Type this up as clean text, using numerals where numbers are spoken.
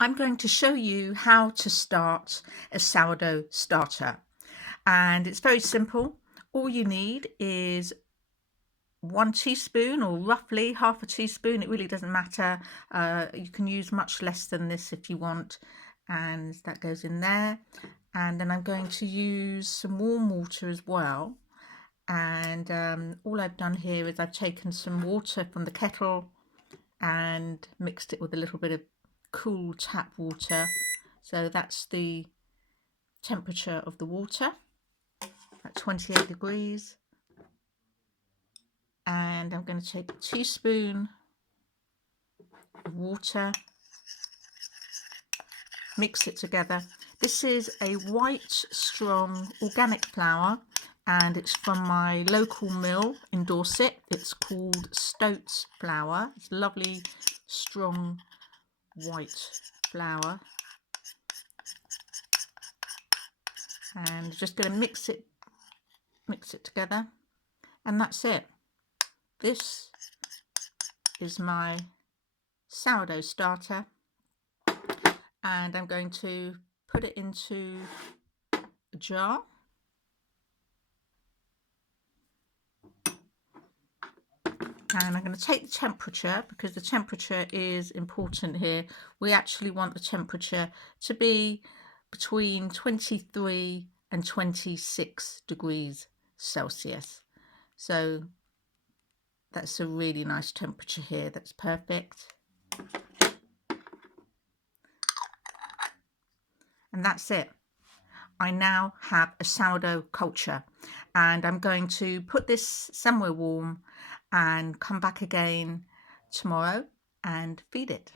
I'm going to show you how to start a sourdough starter, and it's very simple. All you need is 1 teaspoon, or roughly half a teaspoon. It really doesn't matter. You can use much less than this if you want, and that goes in there. And then I'm going to use some warm water as well. And all I've done here is I've taken some water from the kettle and mixed it with a little bit of cool tap water. So that's the temperature of the water at 28 degrees. And I'm going to take a teaspoon of water, mix it together. This is a white, strong organic flour, and it's from my local mill in Dorset. It's called Stoats flour. It's lovely, strong, white flour. And just going to mix it together, and that's it. This is my sourdough starter, and I'm going to put it into a jar. And I'm going to take the temperature, because the temperature is important here. We actually want the temperature to be between 23 and 26 degrees Celsius. So that's a really nice temperature here. That's perfect. And that's it. I now have a sourdough culture, and I'm going to put this somewhere warm and come back again tomorrow and feed it.